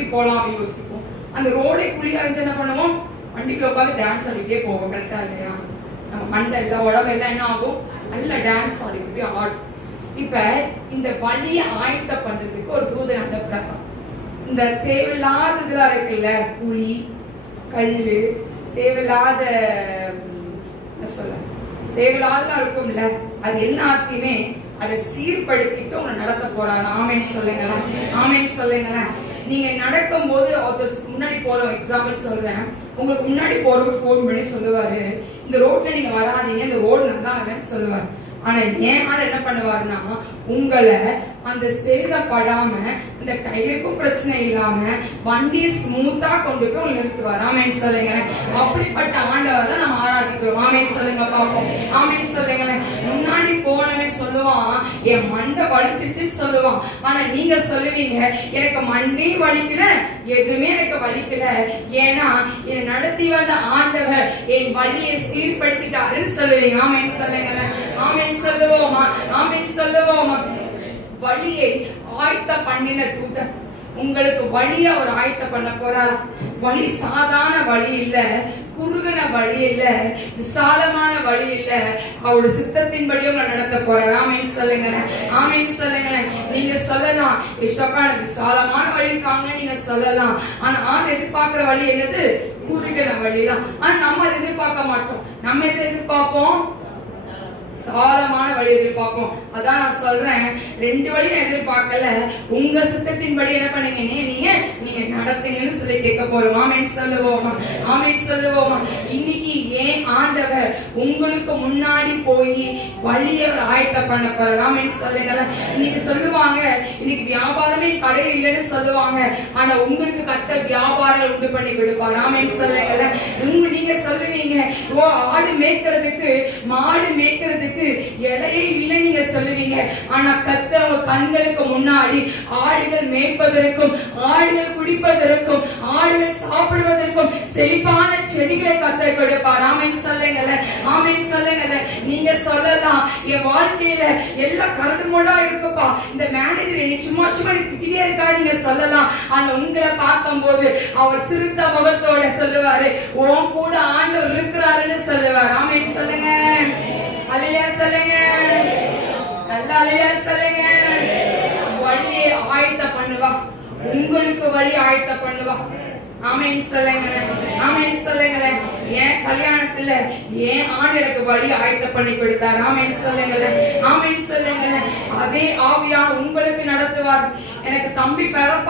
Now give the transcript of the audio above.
எப்படி போலாம் யோசிப்போம். அந்த ரோடே குழியா இருந்துச்சு என்ன பண்ணுவோம்? வண்டிக்குள்ள உட்காந்து டான்ஸ் ஆடிக்கிட்டே போவோம் கரெக்டா இல்லையா? நம்ம மண்டை எல்லாம் உடம்பு எல்லாம் என்ன ஆகும்? நல்ல டான்ஸ் ஆடிட்டு போய் ஆடும். இப்ப இந்த வழியை ஆயத்த பண்றதுக்கு ஒரு தூதன் அனுப்புறாங்க இந்த தேவையில்லாத இதெல்லாம் இருக்குல்ல குழி கல்லு தேவையில்லாத சொல்ல தேவையில்லாதலாம் இருக்கும்ல அது எல்லாத்தையுமே அதை சீர்படுத்திட்டு உங்களை நடத்த போறாரு. ஆமேன்னு சொல்லுங்களேன். ஆமேன்னு சொல்லுங்களேன். நீங்க நடக்கும்போது ஒருத்தர் முன்னாடி போறோம் எக்ஸாம்பிள் சொல்றேன். உங்களுக்கு முன்னாடி போறவர் ஃபோன் பண்ணி சொல்லுவாரு. இந்த ரோட்ல நீங்க வராதீங்க இந்த ரோடு நல்லா இல்லைன்னு சொல்லுவாரு. ஆனா ஏன் ஆள் என்ன பண்ணுவாருன்னா உங்களை அந்த சேதப்படாம இந்த டயருக்கும் பிரச்சனை இல்லாம வண்டியை ஸ்மூத்தா கொண்டு போய் உங்களை நிறுத்துவார். ஆமேன் சொல்லுங்களேன். அப்படிப்பட்ட ஆண்டவரை தான் நம்ம ஆராதிக்கிறோம். ஆமேன் சொல்லுங்க பாப்போம் ஆமேன் சொல்லுங்களேன். முன்னாடி போனவன் சொல்லுவான் என் மண்டை வலிச்சிச்சுன்னு சொல்லுவான். ஆனா நீங்க சொல்லுவீங்க எனக்கு மண்டே வலிக்கல எதுவுமே எனக்கு வலிக்கல. ஏன்னா என்னை நடத்தி வந்த ஆண்டவர் என் வலியை சீர்படுத்திட்டாருன்னு சொல்லுவீங்க. ஆமேன் சொல்லுங்களேன். ஆமென் சொல்லுவோமா? ஆமென் சொல்லுவோமா? வழியை ஆயத்த பண்ணின தூதர். உங்களுக்கு வழிய அவர் ஆயத்த பண்ண போறார்? வழி சாதாரண வழி இல்ல குறுகின வழி இல்ல விசாலமான வழி இல்ல. அவருடைய சித்தத்தின்படி உங்களை நடத்த போறார். ஆமேன் சொல்லுங்களேன். ஆமேன் சொல்லுங்களேன். நீங்க சொல்லலாம். இஷப்பா எனக்கு விசாலமான வழி காங்க நீங்க சொல்லலாம். ஆனா ஆண் எதிர்பார்க்கிற வழி என்னது? குறுகின வழிதான். ஆனா நம்ம எதிர்பார்க்க மாட்டோம். நம்ம எதை எதிர்பார்ப்போம்? சாலமான வழி எதிர்பார்ப்போம். அதான் நான் சொல்றேன். ரெண்டு வழி நான் எதிர்பார்க்கல. உங்க சித்தத்தின் படி என்ன பண்ணீங்க? நீங்க நீங்க நடத்துங்கன்னு சொல்லி கேட்க போறோம். ஆமேன் சொல்லுவோமா. ஆமேன் சொல்லுவோமா. இன்னைக்கு ஏன் ஆண்டவர் உங்களுக்கு முன்னாடி போய் வழியை ஒரு ஆயத்த பண்ண போறார்? ஆமேன் சொல்லுங்கள இன்னைக்கு சொல்லுவாங்க இன்னைக்கு வியாபாரமே கடை இல்லைன்னு சொல்லுவாங்க. ஆனா உங்களுக்கு கத்த வியாபாரம் உண்டு பண்ணி கொடுப்பார். ஆமேன் சொல்லுங்கள உங்களுக்கு நீங்க சொல்லுவீங்க ஓ ஆடு மேய்க்கிறதுக்கு மாடு மேய்க்கிறதுக்கு இலை ஆனா கத்த அவங்க கண்களுக்கு முன்னாடி ஆடுகள் மேய்ப்பதற்கும் ஆடுகள் குடிப்பதற்கும் ஆடுகள் சாப்பிடுவதற்கும் செழிப்பான செடிகளை கத்த கொடுப்பார். ஆமேன் சொல்லுங்கல்ல ஆமேன் சொல்லுங்கல்ல நீங்க சொல்லலாம் என் வாழ்க்கையில எல்லாம் கரடு மூடா இருக்குப்பா. இந்த மேனேஜர் என்னை சும்மா சும்மா திட்டிட்டே இருக்கா நீங்க சொல்லலாம். ஆனா உங்களை பார்க்கும்போது அவர் சிறுத்த முகத்தோட சொல்லுவாரு உன் கூட ஆண்டவர் இருக்கிறாருன்னு சொல்லுவார். ஆமேன் சொல்லுங்க. சொல்லுங்க. வழியை ஆயத்த பண்ணுவா. உங்களுக்கு வழி ஆயத்த பண்ணுவா. ஆமேன் சொல்லுங்களேன் ஆமேன் சொல்லுங்களேன் ஏன் கல்யாணத்துல ஏன் ஆண்டு எனக்கு வழி ஆயத்த பண்ணி கொடுத்தார். ஆமேன் சொல்லுங்களேன் ஆமேன் சொல்லுங்களேன் அதே ஆவியான உங்களுக்கு நடத்துவார். எனக்கு தம்பி பிறப்பா